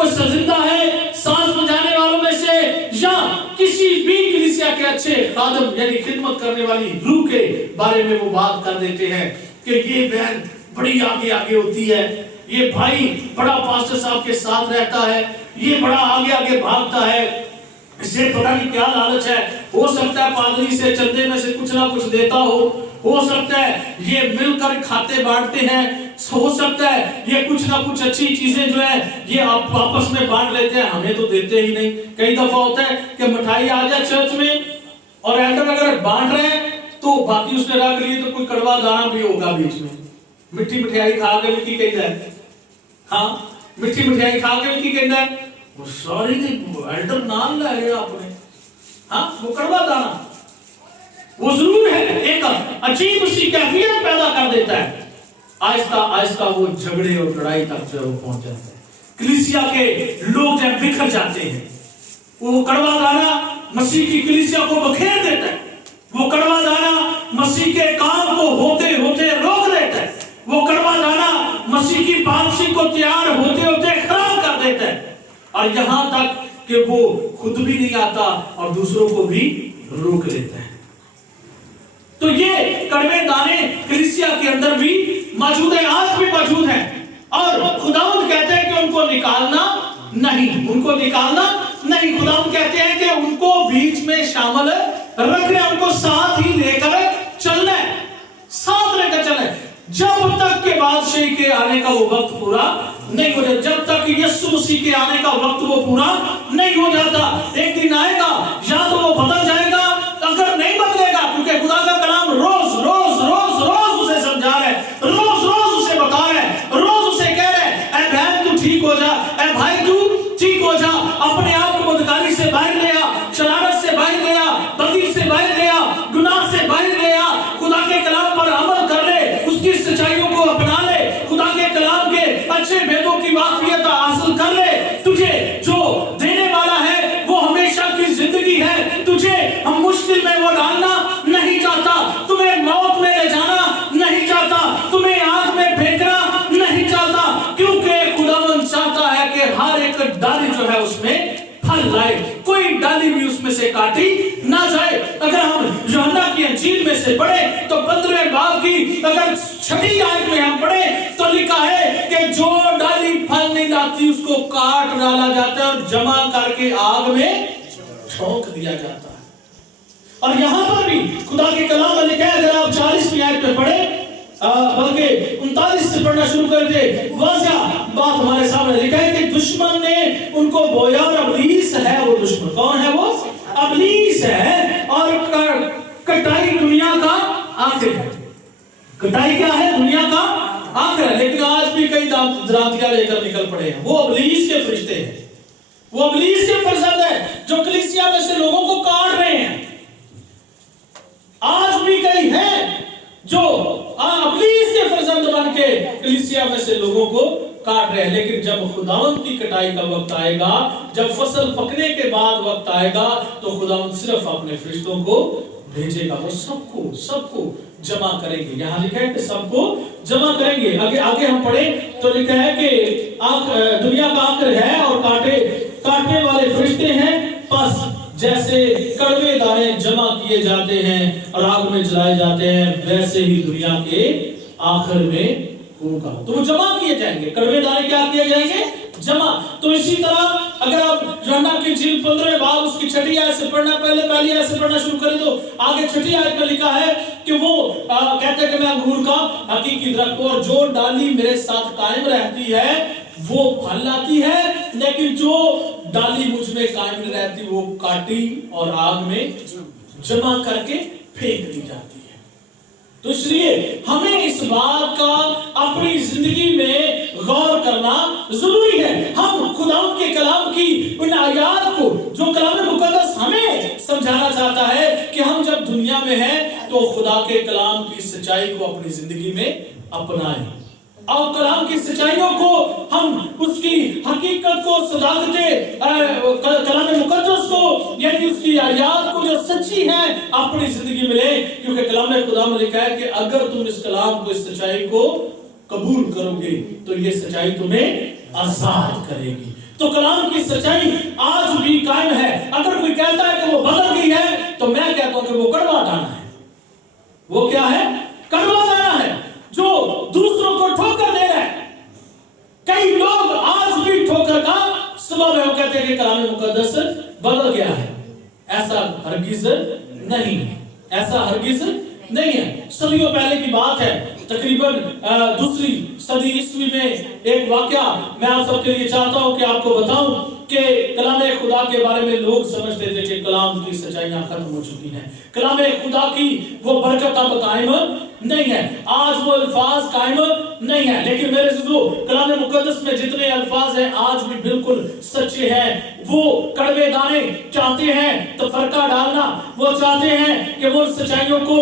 کوئی زندہ ہے سانس بجانے والوں میں سے یا کسی بھی کلیسیا کے اچھے خادم یعنی خدمت کرنے والی روح کے بارے میں وہ بات کر دیتے ہیں کہ یہ بہن بڑی آگے آگے ہوتی ہے، یہ بھائی بڑا پاسٹر صاحب کے ساتھ رہتا ہے، یہ بڑا آگے آگے بھاگتا ہے، اسے پتہ نہیں کیا لالچ ہے، ہو سکتا ہے پادری سے چندے میں سے کچھ نہ کچھ دیتا ہو سکتا ہے یہ مل کر کھاتے بانٹتے ہیں، ہو سکتا ہے یہ کچھ نہ کچھ اچھی چیزیں جو ہے یہ آپس میں بانٹ لیتے ہیں، ہمیں تو دیتے ہی نہیں۔ کئی دفعہ ہوتا ہے کہ مٹھائی آ جائے چرچ میں اور ایلڈر اگر بانٹ رہے ہیں تو باقی اس نے رکھ لیے تو کوئی کڑوا دانا بھی ہوگا بیچ میں، مٹھی مٹھائی کھا کے بھی کی کہتا ہے، ہاں مٹھی مٹھائی کھا کے بھی کی کہتا ہے وہ سوری ایلڈر نام لائے آپ نے، ہاں وہ کڑوا دانا وہ ضرور ہے، ایک عجیب سی کیفیت پیدا کر دیتا ہے، آہستہ آہستہ وہ جھگڑے اور لڑائی تک جو پہنچ جاتا ہے، کلیسیا کے لوگ جب بکھر جاتے ہیں، وہ کڑوا دانا مسیح کی کلیسیا کو بکھیر دیتا ہے، وہ کڑوا دانا مسیح کے کام کو ہوتے ہوتے روک دیتا ہے، وہ کڑوا دانا مسیح کی واپسی کو تیار ہوتے ہوتے خراب کر دیتا ہے، اور یہاں تک کہ وہ خود بھی نہیں آتا اور دوسروں کو بھی روک لیتا ہے۔ تو یہ کڑوے دانے کلیسیا کے اندر بھی موجود ہیں، آج بھی موجود ہیں، اور خداوند کہتے ہیں کہ ان کو نکالنا نہیں، ان کو نکالنا نہیں، خداوند کہتے ہیں کہ ان کو بیچ میں شامل رکھنا، ان کو ساتھ ہی لے کر چلنا ہے، ساتھ لے کر چلنا ہے، جب تک کہ بادشاہی کے آنے کا وہ وقت پورا نہیں ہو جاتا، جب تک یسوع مسیح کے آنے کا وقت وہ پورا نہیں ہو جاتا۔ ایک دن آئے گا یا تو وہ بدل جائے گا، اگر نہیں بدلے گا، کیونکہ خدا کا کلام روز روز روز روز اسے سمجھا رہا ہے، روز روز اسے بتا رہا ہے، روز اسے کہہ رہا ہے اے بہن تو ٹھیک ہو جا، اے بھائی تو ٹھیک ہو جا، اپنے آپ کو بدکاری سے باہر لے آ، شرارت سے باہر لے آ، بدی سے باہر لے آ، گناہ سے باہر لے آ، خدا کے کلام پر عمل کر لے، اس کی سچائیوں کو اپنا لے، خدا کے کلام کے اچھے بھیدوں کی واقفیت حاصل کر لے، تجھے جو دینے والا ہے وہ ہمیشہ کی زندگی ہے، تجھے ہم مشکل میں وہ ڈالنا نہیں چاہتا، تمہیں موت میں لے جانا نہیں چاہتا، تمہیں آگ میں پھینکنا نہیں چاہتا، کیونکہ خداوند چاہتا ہے کہ ہر ایک ڈالی جو ہے اس میں پھل لائے، کوئی ڈالی بھی اس میں سے کاٹی نہ جائے۔ اگر ہم یوحنا کی انجیل میں سے پڑھیں تو 15ویں باب کی اگر 6 آیت میں ہم پڑھیں تو لکھا ہے کہ جو ڈالی پھل نہیں لاتی اس کو کاٹ ڈالا جاتا ہے اور جمع کر کے آگ میں جھونک دیا جاتا ہے۔ اور یہاں پر بھی خدا کے کلام میں لکھا ہے، اگر آپ 40ویں آیت میں پڑھیں بلکہ 39 سے پڑھنا شروع کر دے، واضح بات ہمارے سامنے لکھا ہے کہ دشمن نے ان کو بویا، اور ابلیس ہے وہ دشمن، کون ہے وہ؟ ابلیس ہے، اور کٹائی دنیا کا آخر ہے، کٹائی کیا ہے؟ دنیا کا آخر ہے۔ لیکن آج بھی کئی دراتیاں لے کر نکل پڑے ہیں، وہ ابلیس کے فرشتے ہیں، وہ ابلیس کے فرزند ہیں جو کلیسیا میں سے لوگوں کو کاٹ رہے ہیں۔ آج بھی کئی ہیں جو ابلیس کے فرزند بن کے کلیسیا میں سے لوگوں کو کاٹ رہے ہیں، لیکن جب خداوند کی کٹائی کا وقت آئے گا، جب فصل پکنے کے بعد وقت آئے گا تو خداوند صرف اپنے فرشتوں کو بھیجے گا، وہ سب کو جمع کریں گے۔ یہاں لکھا ہے کہ سب کو جمع کریں گے۔ آگے ہم پڑھیں تو لکھا ہے کہ دنیا کا آخر ہے اور کاٹنے والے فرشتے ہیں، پس جیسے کڑوے دانے جمع کیے جاتے ہیں اور آگ میں جلائے جاتے ہیں، ویسے ہی دنیا کے آخر میں ہوگا۔ تو وہ جمع کیے جائیں گے، کڑوے دانے کیا کیے جائیں گے؟ جمع۔ تو اسی طرح اگر آپ یوحنا کی انجیل 15ویں باب اس کی 6 آیت سے پڑھنا، پہلی آیت سے پڑھنا شروع کریں تو آگے 6 آیت میں لکھا ہے کہ وہ کہتے ہیں کہ میں انگور کا حقیقی درخت ہوں، اور جو ڈالی میرے ساتھ قائم رہتی ہے وہ پھل لاتی ہے، لیکن جو ڈالی مجھ میں قائم نہیں رہتی وہ کاٹی اور آگ میں جمع کر کے پھینک دی جاتی ہے۔ تو اس لیے ہمیں اس بات کا اپنی زندگی میں غور کرنا ضروری ہے۔ ہم خداوند کے کلام کی ان آیات کو جو کلام مقدس ہمیں سمجھانا چاہتا ہے کہ ہم جب دنیا میں ہیں تو خدا کے کلام کی سچائی کو اپنی زندگی میں اپنائیں، اور کلام کی سچائیوں کو ہم اس کی حقیقت کو صداقت کلام مقدس کو یعنی اس کی آیات کو جو سچی ہے اپنی زندگی میں لیں، کیونکہ کلام خدا میں لکھا ہے کہ اگر تم اس کلام کو، اس سچائی کو قبول کرو گے تو یہ سچائی تمہیں आजाद करेगी। तो कलाम की सच्चाई आज भी कायम है। अगर कोई कहता है कि वो बदल गई है, तो मैं कहता हूं कि वो कड़वा दाना है। वो क्या है? कड़वा दाना है जो दूसरों को ठोकर दे रहा है। कई लोग आज भी ठोकर का सबब है। वो कहते हैं कि कलाम मुकद्दस बदल गया है। ऐसा हरगिज नहीं है, ऐसा हरगिज नहीं है। सदियों पहले की बात है, तकरीबन दूसरी सदी ईस्वी में एक वाकया मैं आप सबके लिए चाहता हूं कि आपको बताऊं कि कलाम खुदा के बारे में लोग समझते थे कि कलाम की सच्चाइयां खत्म हो चुकी हैं, कलाम खुदा की वो बरकत अब कायम नहीं है, आज वो अल्फाज कायम नहीं है। लेकिन मेरे जो कलाम मुकद्दस में जितने अल्फाज हैं आज भी बिल्कुल सच्चे हैं। वो कड़वे दाने चाहते हैं तो फरका डालना, वो चाहते हैं कि वो सच्चाइयों को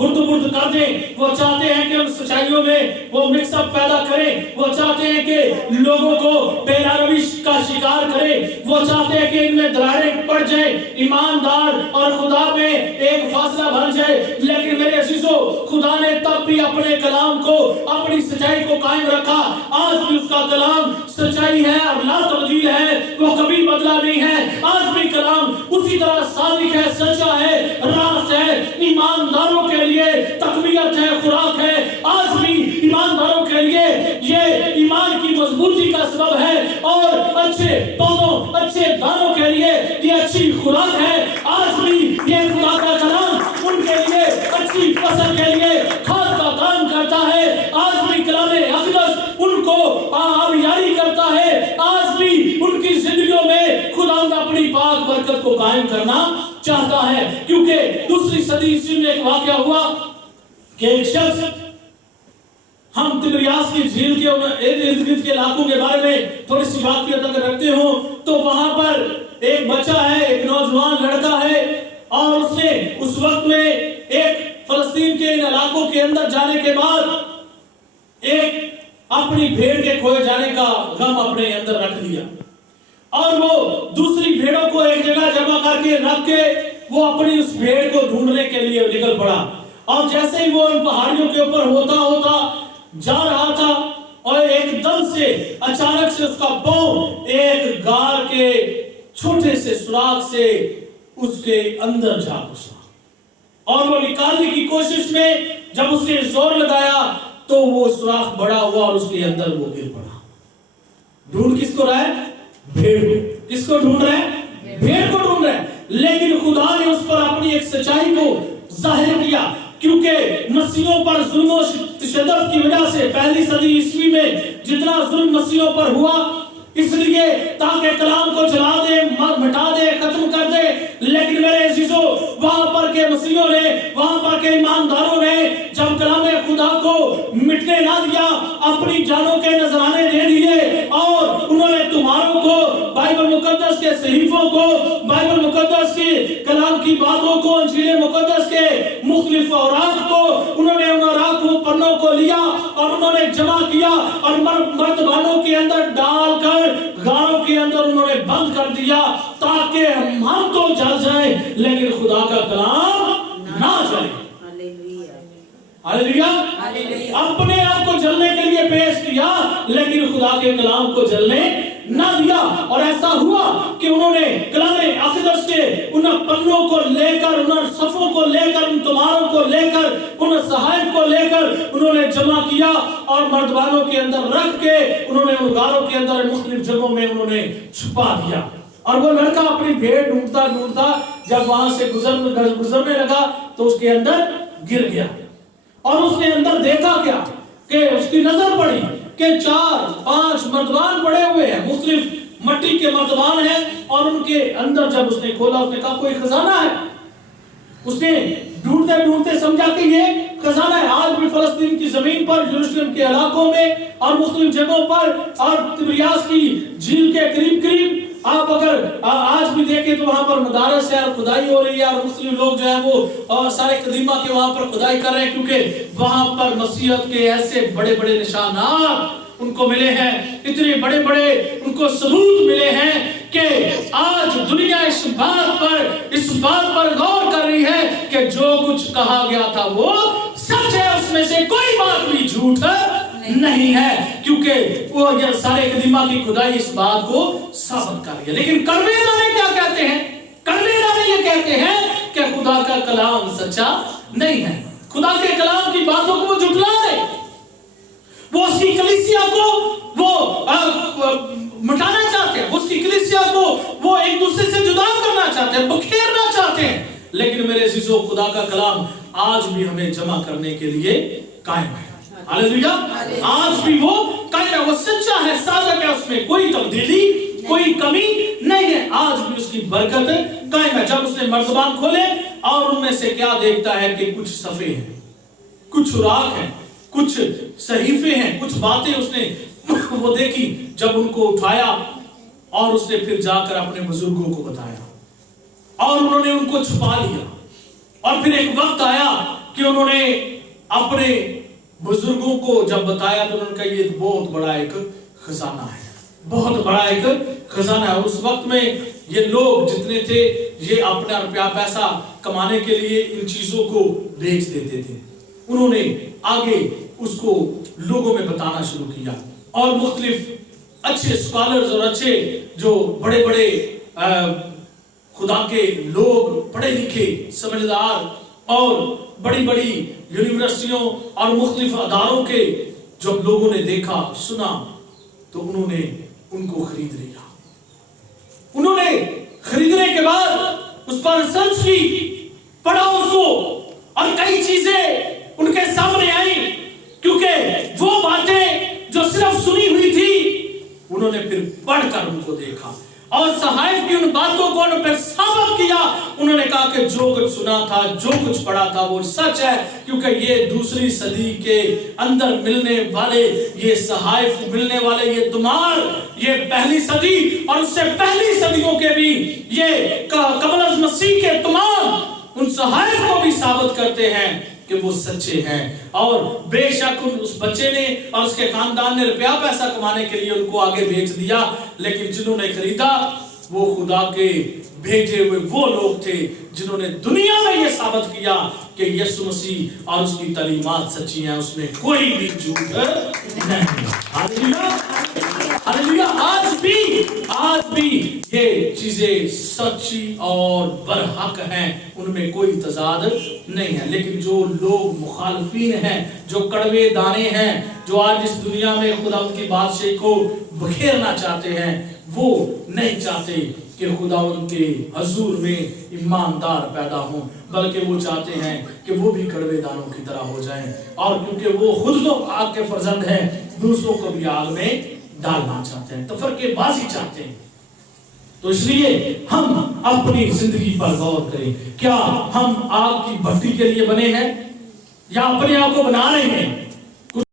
हुर्द-बुर्द कर दें, वो चाहते हैं कि उन सच्चाइयों में वो मिक्सअप पैदा करें, वो चाहते हैं कि लोगों को बेरहमी का शिकार करें, वो चाहते हैं कि इनमें दरारें पड़ जाए, ईमानदार और खुदा में एक फासला बन जाए। लेकिन मेरे अजीजों, खुदा ने तब भी अपने कलाम को, अपनी सच्चाई को कायम रखा। आज भी उसका कलाम सच्चाई है और ला तब्दील है, वो कभी बदला नहीं है। आज भी कलाम उसी तरह सादिक है, सच्चा है, रास्त है, ईमानदारों के लिए तकवीयत है, खुराक है। आज भी ईमानदारों के लिए ये ईमान की मजबूती का सबब है और अच्छे पौधों, अच्छे दानों के लिए ये अच्छी खुराक है। आज भी ये खुदा का कलाम उनके लिए अच्छी फसल के लिए खाद का काम करता है। आज भी कलाम अक़दस उनको आबियारी करता है। आज भी उनकी जिंदगियों में खुदा अपनी पाक बरकत को कायम करना चाहता है। क्योंकि दूसरी सदी ईस्वी में एक वाकया हुआ कि एक शख्स, हम तिब्रियास की झील के इर्द गिर्द के इलाकों के बारे में थोड़ी सी वाकफियत अगर रखते हो तो वहां पर एक बच्चा है, एक नौजवान लड़का है और उसने उस वक्त में एक फलस्तीन के इन इलाकों के अंदर जाने के बाद एक अपनी भेड़ के खोए जाने का गम अपने अंदर रख दिया और वो दूसरी भेड़ों को एक जगह जमा करके रख के वो अपनी उस भेड़ को ढूंढने के लिए निकल पड़ा। और जैसे ही वो उन पहाड़ियों के ऊपर होता होता जा रहा था और एकदम से अचानक से उसका पांव एक गार के छोटे से सुराख से उसके अंदर जा घुसा और वो निकालने की कोशिश में जब उसने जोर लगाया तो वो सुराख बड़ा हुआ और उसके अंदर वो गिर पड़ा। ढूंढ किसको रहा है? भेड़ को। किसको ढूंढ रहा है? भेड़ को ढूंढ रहा है। लेकिन खुदा ने उस पर अपनी एक सच्चाई को जाहिर किया, क्योंकि मसीहों पर जुल्म और तशद्दुद की वजह से पहली सदी ईस्वी में जितना जुल्म मसीहों पर हुआ, इसलिए ताकि कलाम को जला दे, मिटा दे, खत्म कर दे। लेकिन मेरे अजीजों, वहां पर के मसीहों ने, वहां पर के ईमानदारों ने जब कलाम खुदा को मिटने ना दिया, अपनी जानों के नजराने दे दिए और उन्होंने तुम्हारों को, बाइबल मुकद्दस के सहीफों को, बाइबल मुकद्दस के कलाम की बातों को, अंजील मुकद्दस के मुख्तलिफ औरात को, उन्होंने उन औरात को, पन्नों को लिया और उन्होंने जमा किया और मर्दबानों के अंदर डालकर गारों के अंदर उन्होंने बंद कर दिया ताकि हम तो जल जाए लेकिन खुदा का कलाम ना जले। हालेलुया। अपने आप को जलने के लिए पेश किया लेकिन खुदा के कलाम को जलने ना दिया। और ऐसा हुआ कि उन्होंने कलाम अक़दस के उन पन्नों को लेकर, उन सफ़ों को लेकर, उन तुम्हारों को लेकर, उन सहायक को लेकर उन्होंने जमा किया और मर्दबानों के अंदर रख के उन्होंने उन गारों के अंदर मुख्तलिफ जगहों में उन्होंने छुपा दिया। और वो लड़का अपनी भेड़ ढूंढता ढूंढता जब वहां से गुजरने लगा तो उसके अंदर गिर गया और उसने अंदर देखा क्या कि उसकी नजर पड़ी कि 4-5 मर्दबान पड़े हुए हैं, मुख्तलिफ मट्टी के मर्दबान हैं और उनके अंदर जब उसने खोला उसने कहा कोई खजाना है। उसने ढूंढते ढूंढते समझा कि ये खजाना है। आज भी फलस्तीन की जमीन पर, यरूशलेम के इलाकों में और मुख्तलिफ जगहों पर और तिब्रियास की झील के करीब करीब आप अगर आज भी देखें तो वहां पर मदारस है और खुदाई हो रही है और मुस्लिम लोग जो है वो सारे कदीमा के वहां पर खुदाई कर रहे हैं, क्योंकि वहां पर मसीहत के ऐसे बड़े बड़े निशानात उनको मिले हैं, इतने बड़े बड़े उनको सबूत मिले हैं कि आज दुनिया इस बात पर गौर कर रही है कि जो कुछ कहा गया था वो सच है, उसमें से कोई बात भी झूठ नहीं है, क्योंकि वो ये सारे कदीमा की खुदाई इस बात को साबित कर रही है। लेकिन कड़वे दाने क्या कहते हैं? कड़वे दाने ये कहते हैं कि खुदा का कलाम सच्चा नहीं है, खुदा के कलाम की बातों को वो झुठला दे, वो उसकी कलीसिया को वो मिटाना चाहते हैं, उसकी कलीसिया को वो एक दूसरे से जुदा करना चाहते हैं, बखेरना चाहते हैं। लेकिन मेरे अजीजों, खुदा का कलाम आज भी हमें जमा करने के लिए कायम है। हालेलुया, आज भी वो कायम है, वो सच्चा है, साधक है, उसमें कोई तब्दीली, कोई कमी नहीं है, आज भी उसकी बरकत कायम है। जब उसने मर्दबान खोले और उनमें से क्या देखता है कि कुछ सफ़े हैं, कुछ सुराख हैं, कुछ सहीफे हैं, कुछ बातें उसने वो देखी। जब उनको उठाया और उसने फिर जाकर अपने बुजुर्गों को बताया और उन्होंने उनको छुपा लिया। और फिर एक वक्त आया कि उन्होंने अपने बुजुर्गों को जब बताया तो उन्होंने कहा ये बहुत बड़ा एक खजाना है, बहुत बड़ा एक खजाना है। और उस वक्त में ये लोग जितने थे ये अपना रुपया पैसा कमाने के लिए इन चीजों को बेच देते थे। उन्होंने आगे उसको लोगों में बताना शुरू किया और मुख्तलिफ अच्छे स्कॉलर्स और अच्छे जो बड़े बड़े खुदा के लोग, पढ़े लिखे समझदार और बड़ी बड़ी यूनिवर्सिटियों और मुख्तलिफ अदारों के जब लोगों ने देखा सुना तो उन्होंने उनको खरीद लिया। उन्होंने खरीदने के बाद उस पर रिसर्च की, पढ़ा उसको और कई चीजें उनके सामने आई, क्योंकि वो बातें जो सिर्फ सुनी हुई थी उन्होंने फिर पढ़कर उनको देखा और सहायक की उन बातों को उन्होंने फिर साबित किया। उन्होंने कहा कि जो कुछ सुना था, जो कुछ पढ़ा था वो सच है, क्योंकि ये दूसरी सदी के अंदर मिलने वाले, ये सहायक मिलने वाले, ये तुम्हार, ये पहली सदी और उससे पहली सदियों के भी ये कबल मसीह के तमाम उन सहायक को भी साबित करते हैं कि वो सच्चे हैं। और बेशक उस बच्चे ने और उसके खानदान ने रुपया पैसा कमाने के लिए उनको आगे बेच दिया, लेकिन जिन्होंने खरीदा वो खुदा के भेजे हुए वो लोग थे जिन्होंने दुनिया में ये साबित किया कि यीशु मसीह और उसकी तालीमात सच्ची हैं, उसमें कोई भी झूठ नहीं। Hallelujah, hallelujah. आज भी ये चीजें सच्ची और बरहक हैं, उनमें कोई तजाद नहीं है। लेकिन जो लोग मुखालफीन हैं, जो कड़वे दाने हैं, जो आज इस दुनिया में खुदा की बादशाही को बखेरना चाहते हैं, वो नहीं चाहते कि खुदा उनके हजूर में ईमानदार पैदा हों, बल्कि वो चाहते हैं कि वो भी कड़वे दानों की तरह हो जाएं। और क्योंकि वो खुद तो आग के फर्जंद हैं, दूसरों को भी आग में डालना चाहते हैं, तफरकेबाजी चाहते हैं। तो इसलिए हम अपनी जिंदगी पर गौर करें, क्या हम आग की भट्टी के लिए बने हैं या अपने आप को बना रहे हैं?